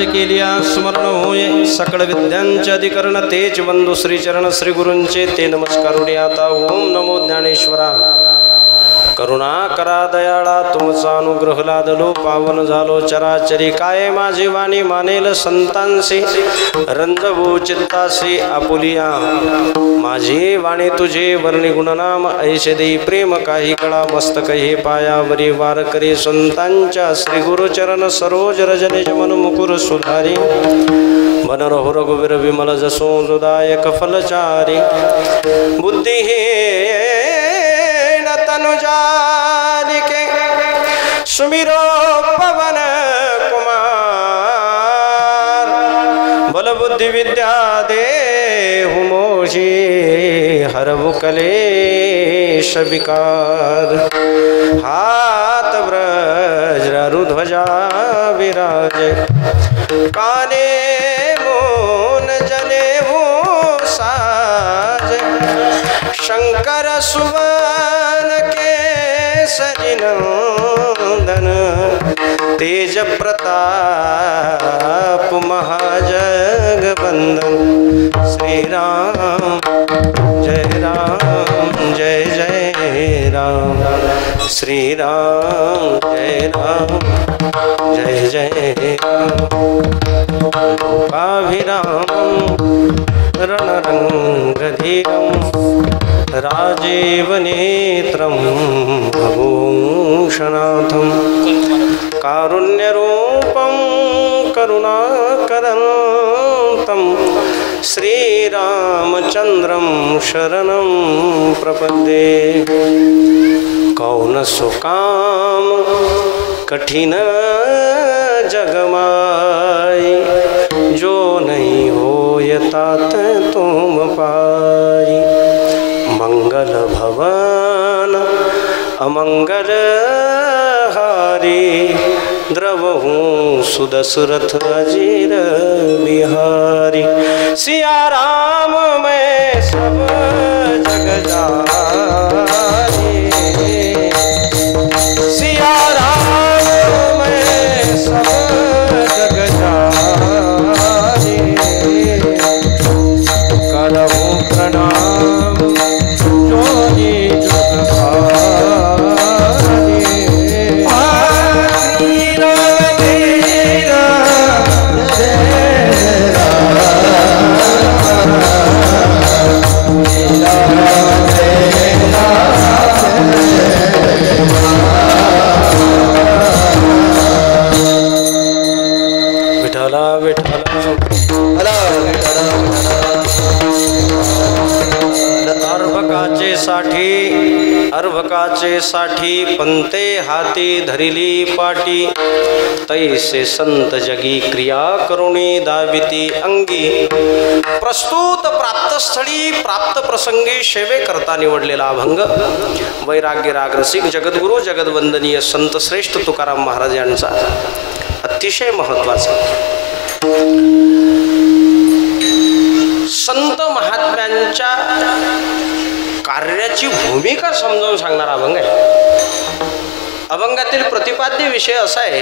नामांचे केलिया स्मरण होय सकळ विद्यांचे अधिकरण तेच बंधू श्री चरण श्री गुरूंचे ते नमस्कारुडी आता ओम नमो ज्ञानेश्वरा करुणा करा दयाळा तुमचा अनुग्रह लादलो पावन झालो चराचरी काय माझी वाणी मानेल संतांसी रंजवू चित्तासी आपुलिया माझी वाणी तुझे वर्णी गुणनाम ऐशे देई प्रेम काही कळा मस्तक हे पायावरी वार करी संतांच्या श्री गुरुचरण सरोज रजनिज मन मुकुर सुधारी बनरहु रघुवीर विमल जसो जुदायक फलचारी बुद्धिहीन तनुजालिके सुमिरो पवन कुमार बल बुद्धि विद्या देहु मोहि हरवु कलेश विकार हाथ वज्र ध्वजा विराजे काने मून जनेऊ साज शंकर सुवन सरिनंदन तेज प्रताप महाजगबंदन श्री राम जय जय राम श्री राम जय जय लोकाभिरामं रणरंगधीरं राजीव नेत्रं भूषणाथं कारुण्यरूपं करुणाकरन्तं श्रीरामचन्द्रं शरणं प्रपद्ये कौनसुकाम कठिन जगमाई जो नहीं होय तात तुम पाई मंगल भवन अमंगल हारी द्रवहू सुदशरथ अजीर बिहारी सिया राम मैं सब जग जानी सिया राम मैं सब जग जानी करहु प्रणाम जोनी अर्भकाचे साठी पंते हाती धरिली पाटी तैसे संत जगी क्रिया करुणी दाविती अंगी प्रस्तुत प्राप्तस्थळी प्राप्त प्रसंगी सेवे करता निवडलेला अभंग वैराग्य राग रसिक जगद्गुरु जगदवंदनीय संत श्रेष्ठ तुकाराम महाराज यांचा अतिशय महत्त्वाचा संत महात्म्यांच्या कार्याची भूमिका समजावून सांगणारा अभंग आहे। अभंगातील प्रतिपाद्य विषय असा आहे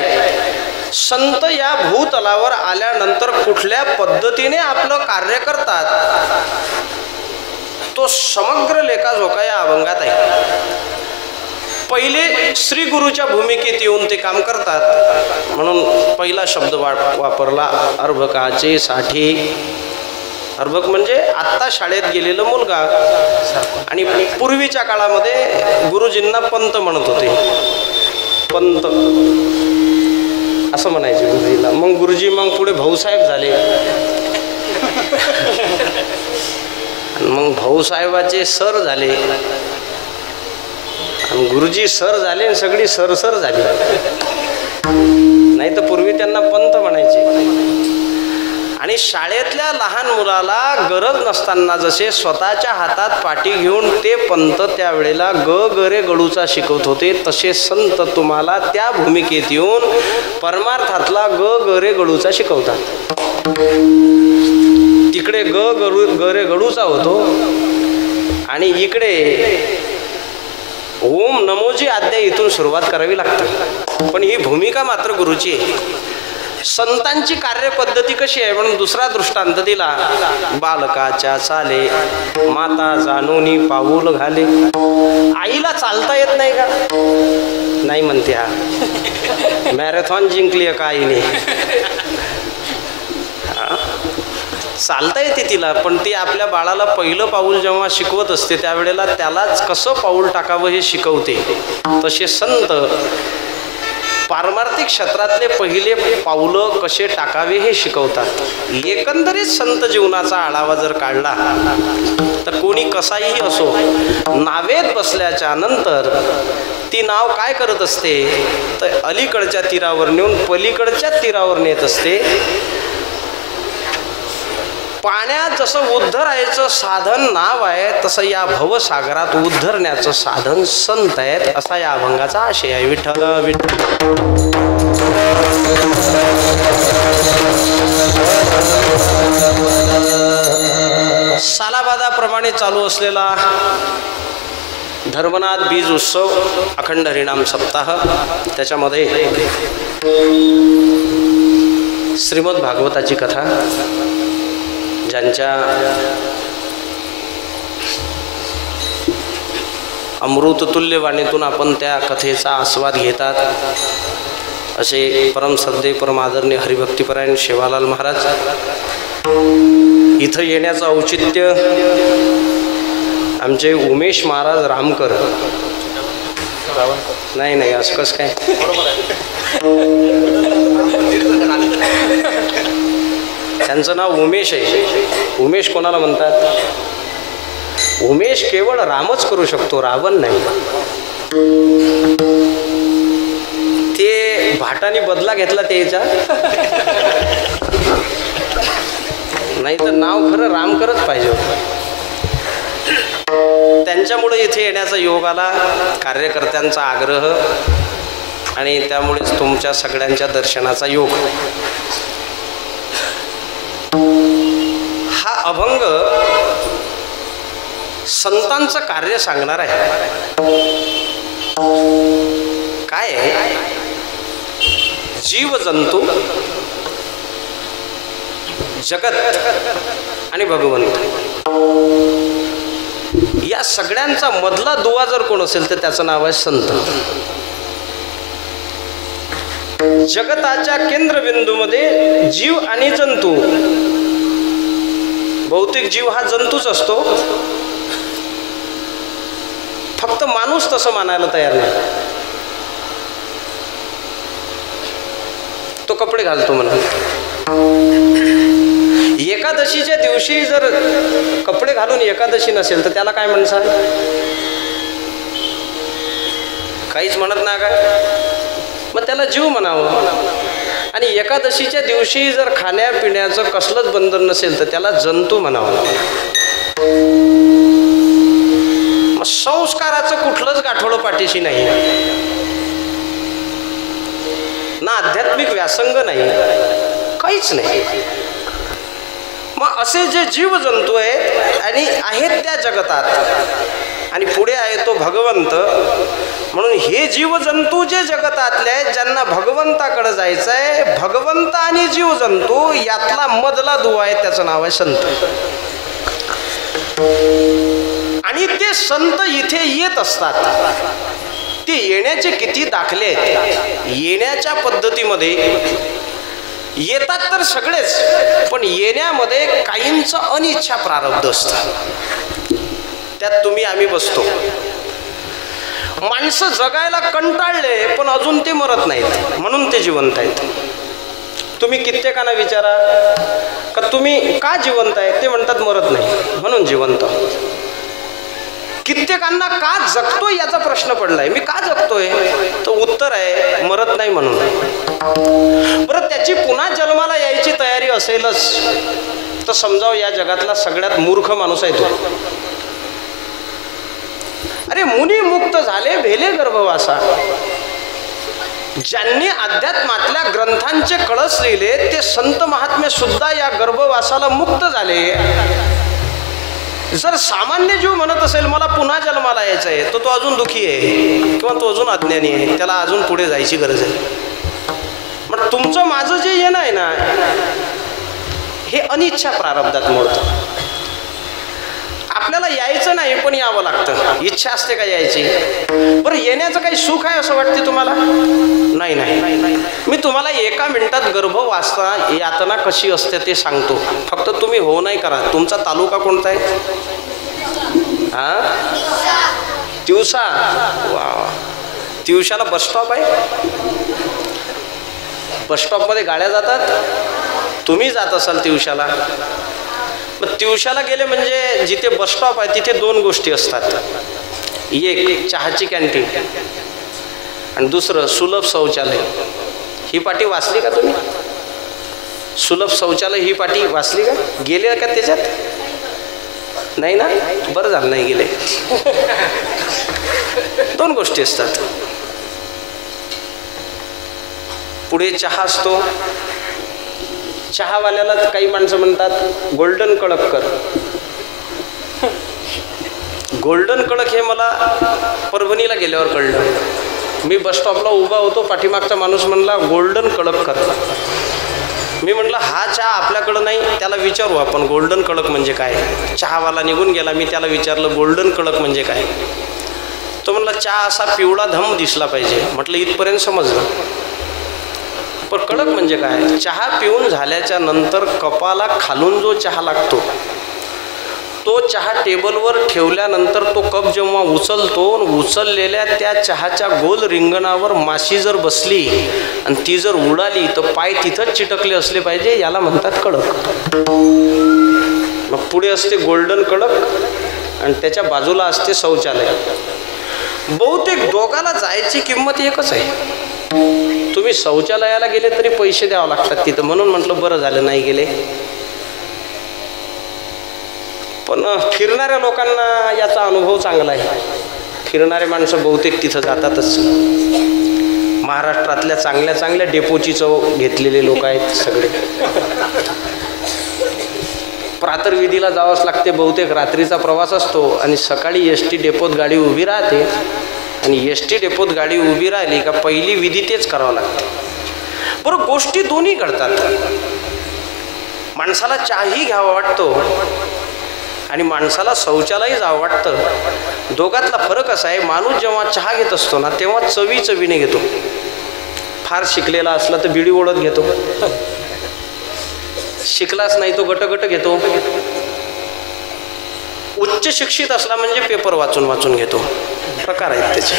संत या भूतलावर आल्यानंतर कुठल्या पद्धतीने आपलं कार्य करतात तो समग्र लेखाजोखा या अभंगात आहे। पहिले श्री गुरुच्या भूमिकेत येऊन ते काम करतात म्हणून पहिला शब्द वापरला अर्भकाचे साठी। अर्भक म्हणजे आत्ता शाळेत गेलेला मुलगा आणि पूर्वीच्या काळामध्ये गुरुजींना पंत म्हणत होते पंत असं म्हणायचे गुरुजीला। मग गुरुजी मग पुढे भाऊसाहेब झाले मग भाऊसाहेबाचे सर झाले आणि गुरुजी सर झाले आणि सगळी सर झाली नाही तर पूर्वी त्यांना पंत म्हणायचे। आणि शाळेतल्या लहान मुलाला गरज नसताना जसे स्वतःच्या हातात पाटी घेऊन ते पंत त्यावेळेला ग गरे गडूचा शिकवत होते तसे संत तुम्हाला त्या भूमिकेत येऊन परमार्थातला ग गरे गडूचा शिकवतात। तिकडे ग गरे गडूचा होतो आणि इकडे ओम नमोजी अध्याय इथून सुरुवात करावी लागते पण ही भूमिका मात्र गुरुची आहे। संतांची कार्यपद्धती कशी आहे म्हणून दुसरा दृष्टांत दिला. बालकाच्या चाले माता जाणूनी पाऊल घाले. आईला चालता येत नाही का? नाही म्हणते. हा मॅरेथॉन जिंकली का आईने? चालता येते तिला, पण ती आपल्या बाळाला पहिलं पाऊल जेव्हा शिकवत असते त्यावेळेला त्यालाच कसं पाऊल टाकावं हे शिकवते. तसे संत पारमार्थिक क्षेत्रातले पहिले पाऊलं कसे टाकावे हे शिकवतात. एकंदरीत संत जीवनाचा आढावा जर काढला तर कोणी कसाही असो, नावेत बसल्याच्या नंतर ती नाव काय करत असते तर अलीकडच्या तीरावर नेऊन पलीकडच्या तीरावर नेत असते. पाण्यात जसं उद्धरायचं साधन नाव आहे तसं या भवसागरात उद्धरण्याचं साधन संत आहेत, असा या अभंगाचा आशय आहे. विठ्ठल विठ्ठल. सालाबादाप्रमाणे चालू असलेला धर्मनाथ बीज उत्सव अखंड हरिनाम सप्ताह, त्याच्यामध्ये श्रीमद भागवताची कथा ज्यांच्या अमृततुल्य वाणीतून आपण त्या कथेचा आस्वाद घेतात असे परमश्रद्धेय परमादरणीय हरिभक्तीपरायण शेवालाल महाराज. इथं येण्याचं औचित्य आमचे उमेश महाराज रामकर. नाही असं कसं काय? त्यांचं नाव उमेश आहे. उमेश कोणाला म्हणतात? उमेश केवळ रामच करू शकतो, रावण नाही. ते भाटाने बदला घेतला त्याचा, नाही तर नाव खरं रामकरच पाहिजे होतं. त्यांच्यामुळे इथे येण्याचा योग आला, कार्यकर्त्यांचा आग्रह, आणि त्यामुळेच तुमच्या सगळ्यांच्या दर्शनाचा योग. हा अभंग संतांचं कार्य सांगणार आहे. काय आहे? जीव जंतू, जगत आणि भगवंत या सगळ्यांचा मधला दुवा जर कोण असेल तर त्याचं नाव आहे संत. जगताच्या केंद्रबिंदूमध्ये जीव आणि जंतू. भौतिक जीव हा जंतूच असतो, फक्त माणूस तसं मानायला तयार नाही. तो कपडे घालतो म्हणून. एकादशीच्या दिवशी जर कपडे घालून एकादशी नसेल तर त्याला काय म्हणसाल? काहीच म्हणत नाही का? मग त्याला जीव म्हणावं. आणि एकादशीच्या दिवशी जर खाण्यापिण्याचं कसलंच बंधन नसेल तर त्याला जंतू म्हणावं. मग संस्काराचं कुठलंच गाठोडं पाठीशी नाही ना, आध्यात्मिक व्यासंग नाही, काहीच नाही. मग असे जे जीवजंतू आहेत आणि आहेत त्या जगतात, आणि पुढे आहे तो भगवंत. म्हणून हे जीवजंतू जे जगतातले आहेत, ज्यांना भगवंताकडे जायचं आहे, भगवंत आणि जीवजंतू यातला मधला दुवा आहे, त्याचं नाव आहे संत. आणि ते संत इथे येत असतात. ते येण्याचे किती दाखले आहेत. येण्याच्या पद्धतीमध्ये येतात तर सगळेच, पण येण्यामध्ये काहींचं अनिच्छा प्रारब्ध असतं. त्यात तुम्ही आम्ही बसतो. माणसं जगायला कंटाळले पण अजून ते मरत नाहीत, म्हणून ते जिवंत आहेत. तुम्ही कित्येकांना विचारा का तुम्ही का जिवंत आहे, ते म्हणतात मरत नाही म्हणून जिवंत. कित्येकांना का जगतोय याचा प्रश्न पडलाय. मी का जगतोय, तर उत्तर आहे मरत नाही म्हणून. बरं, त्याची पुन्हा जन्माला यायची तयारी असेलच तर समजाव या जगातला सगळ्यात मूर्ख माणूस आहे तो. अरे, मुनी मुक्त झाले भेले गर्भवासा. ज्यांनी अध्यात्मातल्या ग्रंथांचे कळस लिहिले ते संत महात्मे सुद्धा या गर्भवासाला मुक्त झाले. जर सामान्य जीव म्हणत असेल मला पुन्हा जन्माला यायचं आहे, तर तो अजून दुःखी आहे किंवा तो अजून अज्ञानी आहे, त्याला अजून पुढे जायची गरज आहे. मग तुमचं माझं जे येणं हे अनिच्छा प्रारब्धात मोडतं. आपल्याला यायचं नाही पण यावं लागतं. इच्छा असते का यायची? बरं, येण्याचं काही सुख आहे असं वाटते तुम्हाला? नाही नाही. मी तुम्हाला एका मिनिटात गर्भवासना यातना कशी असते ते सांगतो. फक्त तुम्ही हो नाही करा. तुमचा तालुका कोणता आहे? तिवसा. वा, तिवशाला बस स्टॉप आहे? बस स्टॉपमध्ये गाड्या जातात? तुम्ही जात असाल तिवशाला. मग तिवशाला गेले म्हणजे जिथे बस स्टॉप आहे तिथे दोन गोष्टी असतात. एक चहाची कॅन्टीन आणि दुसरं सुलभ शौचालय. ही पाटी वाचली का तुम्ही? सुलभ शौचालय ही पाटी वाचली का? गेले का त्याच्यात? नाही ना, बरं झालं नाही गेले. दोन गोष्टी असतात. पुढे चहा असतो. चहावाल्याला काही माणसं म्हणतात गोल्डन कळक कर. गोल्डन कळक हे मला परभणीला गेल्यावर कळलं. मी बस स्टॉपला उभा होतो, पाठीमागचा माणूस म्हणला गोल्डन कळक कर. मी म्हटलं हा चहा आपल्याकडं नाही, त्याला विचारू आपण गोल्डन कळक म्हणजे काय. चहावाला निघून गेला. मी त्याला विचारलं गोल्डन कळक म्हणजे काय. तो म्हणला चहा असा पिवळा धम दिसला पाहिजे. म्हटलं इथपर्यंत समजलं, पण कडक म्हणजे काय? चहा पिऊन झाल्याच्या नंतर कपाला खालून जो चहा लागतो तो चहा टेबलवर ठेवल्यानंतर तो कप जेव्हा उचलतो, उचललेल्या त्या चहाच्या गोल रिंगणावर माशी जर बसली आणि ती जर उडाली तर पाय तिथंच चिटकले असले पाहिजे, याला म्हणतात कडक. मग पुढे असते गोल्डन कडक आणि त्याच्या बाजूला असते शौचालय. बहुतेक दोघाला जायची किंमत एकच आहे. तुम्ही शौचालयाला गेले तरी पैसे द्यावे लागतात तिथं, म्हणून म्हटलं बरं झालं नाही गेले. पण फिरणाऱ्या लोकांना याचा अनुभव चांगला आहे. फिरणारे माणसं बहुतेक तिथं जातातच. महाराष्ट्रातल्या चांगल्या चांगल्या डेपोची चव घेतलेले लोक आहेत सगळे. प्रातर्विधीला जावंच लागते. बहुतेक रात्रीचा प्रवास असतो आणि सकाळी एस टी डेपोत गाडी उभी राहते आणि एस टी डेपोत गाडी उभी राहिली का पहिली विधी तेच करावं लागते. बरं, गोष्टी दोन्ही घडतात. माणसाला चहाही घ्यावा वाटतो आणि माणसाला शौचालय जावं वाटतं. दोघातला फरक असा आहे, माणूस जेव्हा चहा घेत असतो ना तेव्हा चवीने घेतो. फार शिकलेला असला तर बिडी ओढत घेतो, शिकलाच नाही तो गटगट घेतो. उच्च शिक्षित असला म्हणजे पेपर वाचून वाचून घेतो. प्रकार आहेत त्याचे.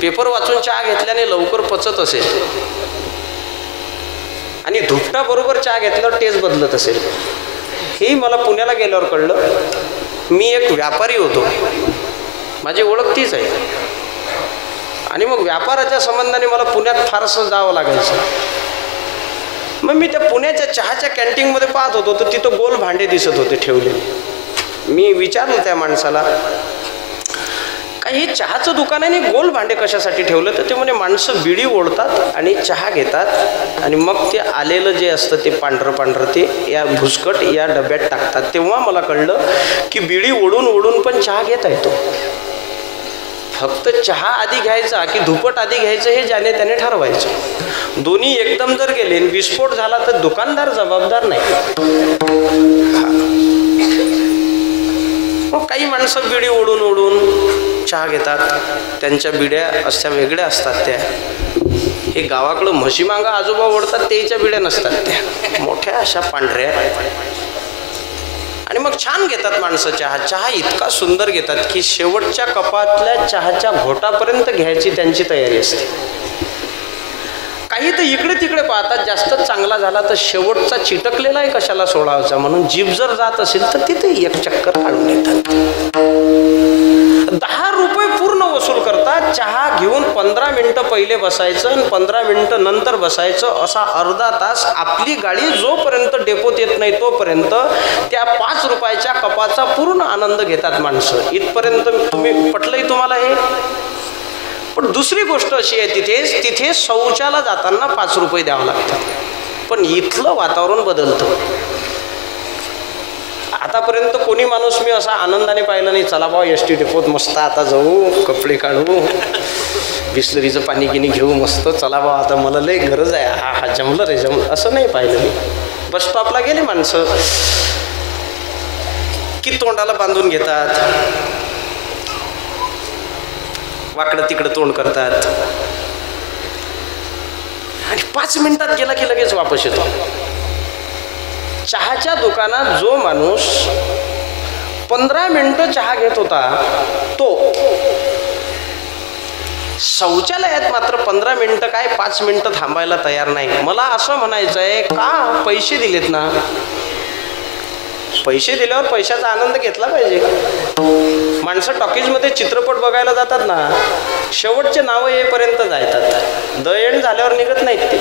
पेपर वाचून चहा घेतल्याने लवकर पचत असेल आणि धुपटा बरोबर चहा घेतल्यावर टेस्ट बदलत असेल. हेही मला पुण्याला गेल्यावर कळलं. मी एक व्यापारी होतो, माझी ओळख तीच आहे. आणि मग व्यापाराच्या संबंधाने मला पुण्यात फारसं जावं लागायचं. मग मी त्या पुण्याच्या चहाच्या कॅन्टीनमध्ये पाहत होतो तर तिथं गोल भांडे दिसत होते ठेवलेले. मी विचारलं त्या माणसाला, काय हे चहाचं दुकान आहे आणि गोल भांडे कशासाठी ठेवलं? तर ते म्हणे माणसं बिडी ओढतात आणि चहा घेतात आणि मग ते आलेलं जे असतं ते पांढरं ते या भुसकट या डब्यात टाकतात. तेव्हा मला कळलं की बिडी ओढून ओढून पण चहा घेता येतो. फक्त चहा आधी घ्यायचा की धुपट आधी घ्यायचं हे ज्याने त्याने ठरवायचं. दोन्ही एकदम जर गेले आणि विस्फोट झाला तर दुकानदार जबाबदार नाही. मग काही माणसं बिडी ओढून ओढून चहा घेतात. त्यांच्या बिड्या अशा वेगळ्या असतात. त्या हे गावाकडं म्हशी मागं आजोबा ओढतात त्याच्या बिड्या नसतात, त्या मोठ्या अशा पांढऱ्या. आणि मग छान घेतात माणसं चहा. चहा इतका सुंदर घेतात की शेवटच्या कपातल्या चहाच्या घोटापर्यंत घ्यायची त्यांची तयारी असते. काही तर इकडे तिकडे पाहतात, जास्त चांगला झाला तर शेवटचा चिटकलेला आहे कशाला सोडायचा म्हणून जीभ जर जात असेल तर तिथे एक चक्कर काढून येतात. 10 रुपये पूर्ण वसूल करतात. चहा घेऊन 15 मिनिटं पहिले बसायचं आणि 15 मिनिटं नंतर बसायचं. असा अर्धा तास आपली गाडी जोपर्यंत डेपोत येत नाही तोपर्यंत त्या 5 रुपयाच्या कपाचा पूर्ण आनंद घेतात माणसं. इथपर्यंत पटलंय तुम्हाला हे? पण दुसरी गोष्ट अशी आहे, तिथे शौचाला जाताना 5 रुपये द्यावं लागतात. पण इथलं वातावरण बदलतं. आतापर्यंत कोणी माणूस मी असा आनंदाने पाहिलं नाही, चला बाबा एस टी डेपोत मस्त आता जाऊ, कपडे काढू, बिस्लरीचं पाणी गिनी घेऊ मस्त, चला बा आता मला लय गरज आहे, हा हा जमलं रे जमलं, असं नाही पाहिलं मी. बस स्टॉपला गेली माणसं की तोंडाला बांधून घेतात, वाकडं तिकडं तोंड करतात आणि 5 मिनिटात गेला की लगेच वापस येतो. चहाच्या दुकानात जो माणूस 15 मिनिटं चहा घेत होता तो शौचालयात मात्र 15 मिनिटं काय 5 मिनिटं थांबायला तयार नाही. मला असं म्हणायचं आहे, का पैसे दिलेत ना, पैसे दिल्यावर पैशाचा आनंद घेतला पाहिजे. माणसं टॉकीजमध्ये चित्रपट बघायला जातात ना, शेवटचे नावं येईपर्यंत जातात, द एंड झाल्यावर निघत नाहीत ते.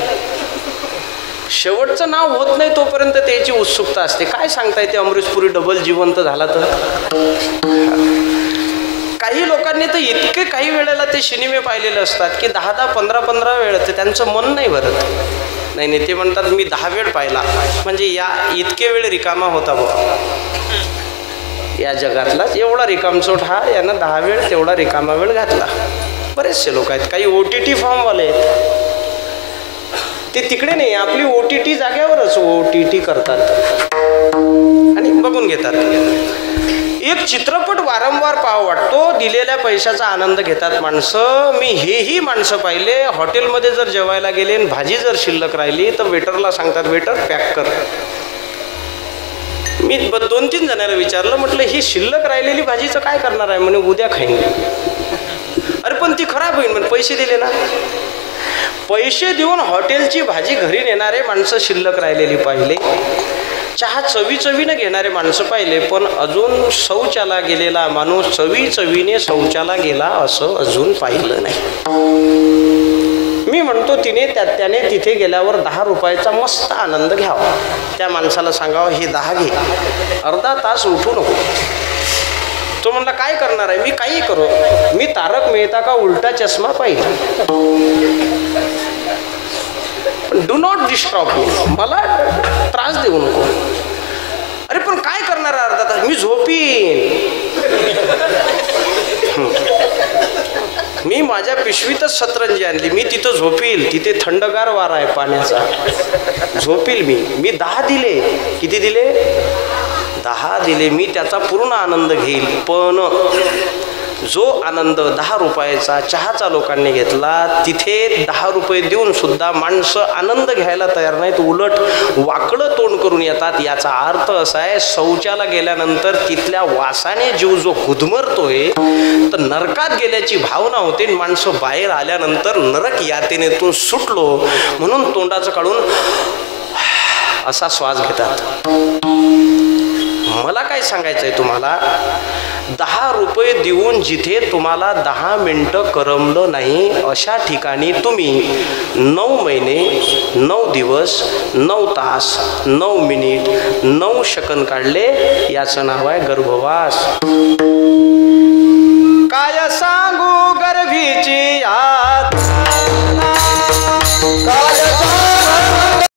शेवटचं नाव होत नाही तोपर्यंत त्याची उत्सुकता असते. काय सांगता येते अमरीशपुरी डबल जिवंत झाला तर. काही लोकांनी तर इतके काही वेळेला ते सिनेमे पाहिलेले असतात की 10-10, 15-15 वेळ ते त्यांचं मन नाही भरत. नाही ते म्हणतात मी 10 वेळ पाहिला, म्हणजे या इतके वेळ रिकामा होता बघा. या जगातला एवढा रिकामचोट हा, यानं 10 वेळ तेवढा रिकामा वेळ घातला. बरेचसे लोक आहेत, काही OTT फॉर्मवाले आहेत, ते तिकडे नाही, आपली OTT जाग्यावरच OTT करतात आणि बघून घेतात. एक चित्रपट वारंवार पाहावा वाटतो, दिलेल्या पैशाचा आनंद घेतात माणसं. मी हेही माणसं पाहिले, हॉटेलमध्ये जर जेवायला गेले आणि भाजी जर शिल्लक राहिली तर वेटरला सांगतात, वेटर पॅक कर. मी 2-3 जणांना विचारलं, म्हटलं ही शिल्लक राहिलेली भाजीचं काय करणार आहे? म्हणे उद्या खाईन. अरे पण ती खराब होईल, म्हणजे पैसे दिले ना. पैसे देऊन हॉटेलची भाजी घरी नेणारे माणसं शिल्लक राहिलेली पाहिले, चहा चवीने घेणारे माणसं पाहिले, पण अजून शौचाला गेलेला माणूस चवीने शौचाला गेला असं अजून पाहिलं नाही. मी म्हणतो त्याने तिथे गेल्यावर 10 रुपयाचा मस्त आनंद घ्यावा. त्या माणसाला सांगावं हे 10 घे, अर्धा तास उठू नको. तो म्हणला काय करणार आहे? मी काही करू, मी तारक मेहता का उलटा चष्मा पाहिजे. डू नॉट डिस्टर्ब मी, मला त्रास देऊ नको. अरे पण काय करणार अर्धा तास? मी झोपीन. मी माझ्या पिशवीतच सतरंजी आणली, मी तिथं झोपील, तिथे थंडगार वारा आहे पाण्याचा, झोपील मी 10 दिले. किती दिले? 10 दिले. मी त्याचा पूर्ण आनंद घेईल. पण जो आनंद 10 रुपयाचा चहाचा लोकांनी घेतला, तिथे 10 रुपये देऊन सुद्धा माणसं आनंद घ्यायला तयार नाहीत, उलट वाकडं तोंड करून येतात. याचा अर्थ असा आहे, शौचाला गेल्यानंतर तिथल्या वासाने जीव जो गुदमरतोय तर नरकात गेल्याची भावना होते. माणसं बाहेर आल्यानंतर नरक यातनेतून सुटलो म्हणून तोंडाचं काढून असा श्वास घेतात. मला काय सांगायचं आहे तुम्हाला, 10 रुपये देऊन जिथे तुम्हाला 10 मिनिटं करमलं नाही, अशा ठिकाणी तुम्ही 9 महिने 9 दिवस 9 तास 9 मिनिट 9 सेकंद काढले, याचं नाव आहे गर्भवास.